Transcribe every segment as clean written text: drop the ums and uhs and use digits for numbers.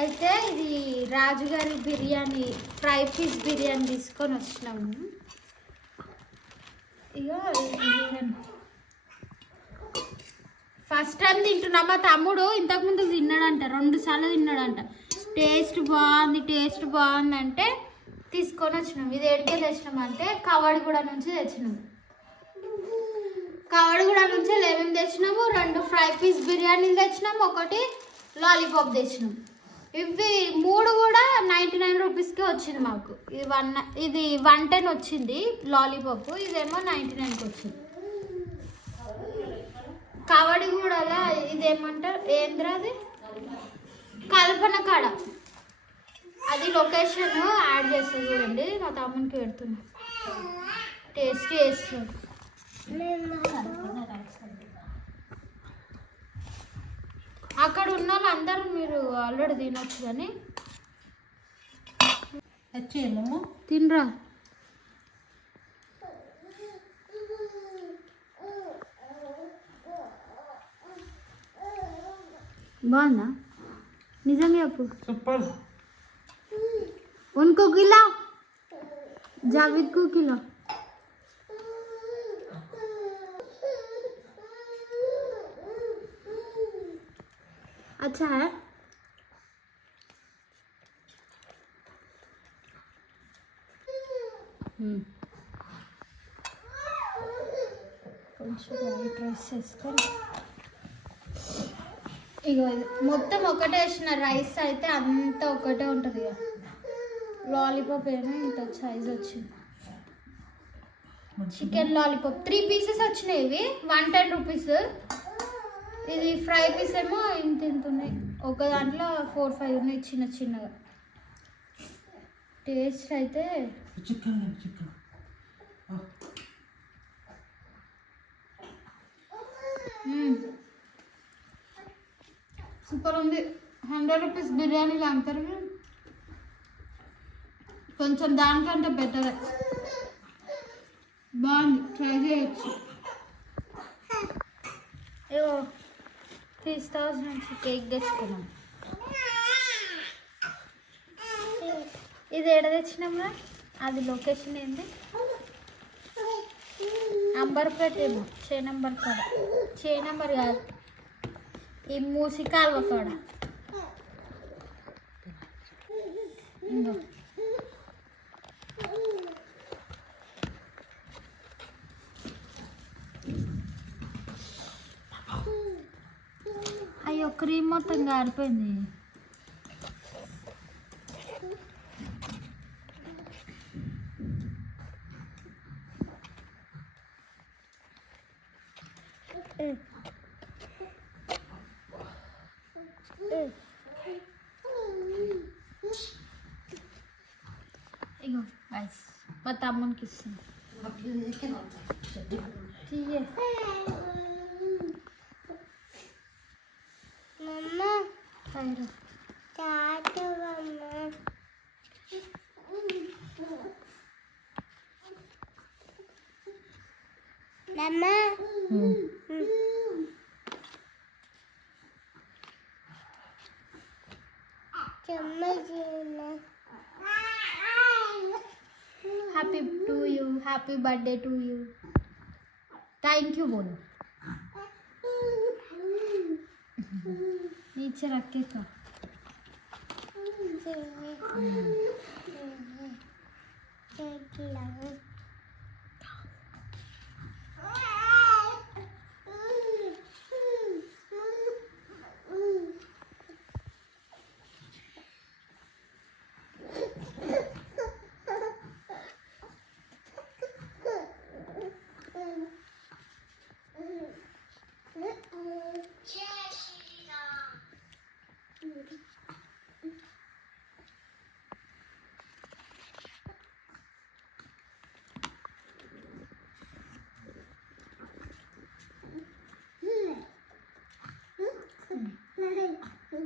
అయితే ఇది రాజుగారి బిర్యానీ ఫ్రై పీస్ బిర్యానీ తీసుకొని వచ్చినాము. ఇక ఫస్ట్ టైం తింటున్నా. మా తమ్ముడు ఇంతకుముందు తిన్నాడంట, 2 సార్లు తిన్నాడంట. టేస్ట్ బాగుంది అంటే తీసుకొని వచ్చినాం. ఇది ఎడికే తెచ్చినాం అంటే కవాడిగూడ నుంచి తెచ్చినాము. కవాడిగూడ నుంచి ఏమేమి తెచ్చినాము, 2 ఫ్రై పీస్ బిర్యానీలు తెచ్చినాము, 1 లాలీపాప్ తెచ్చినాము. ఇవి 3 కూడా 99 రూపీస్కే వచ్చింది మాకు. ఇది 110 వచ్చింది లాలీపాప్, ఇదేమో 99కి వచ్చింది. కవాడిగూడలో ఇదేమంటారు, ఏంద్రది, కల్పన కాడ. అది లొకేషన్ యాడ్ చేస్తుంది చూడండి. మా తమ్మునికి పెడుతున్నా, టేస్ట్ చేస్తుంది. అక్కడ ఉన్న వాళ్ళందరూ మీరు ఆల్రెడీ తినొచ్చు కానీ తినరా. బాగుందా నిజంగా చెప్పు. సూపర్. उनको खिला, जावेद को खिला. अच्छा है. కొంచెం వైట్ రైస్ వేసుకొని ఇగో ఇది మొత్తం ఒకటే వేసిన. రైస్ అయితే అంతా ఒకటే ఉంటుంది. ఇక లాలీపాప్ ఏమో ఇంత సైజ్ వచ్చింది. చికెన్ లాలీపాప్ 3 పీసెస్ వచ్చినాయి. ఇవి 110 రూపీస్. ఇది ఫ్రై పీస్ ఏమో ఇంత ఉన్నాయి. ఒక దాంట్లో 4-5 ఉన్నాయి చిన్నగా. టేస్ట్ అయితే సూపర్ ఉంది. 100 రూపీస్ బిర్యానీలు అంటారు, కొంచెం దానికంటే బెటర్. బాగుంది, ట్రై చేయొచ్చు. ఏవో 3000 నుంచి కేక్ తెచ్చుకున్నాం. ఇది ఎడ తెచ్చినాంరా, అది లొకేషన్ ఏంటి, అంబర్పేట ఏమో, చేనంబర్ కాడ. చేనంబర్ కాదు, ఈ మూసి కాలువ కాడ. అయ్యో క్రీమ్ మొత్తం గారిపోయింది. ఇగో ఐస్ మా తమ్మునికి ఇస్తుంది. Happy to you, happy birthday to you. Thank you बोलो. नीचे रख के खा.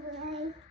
Bye.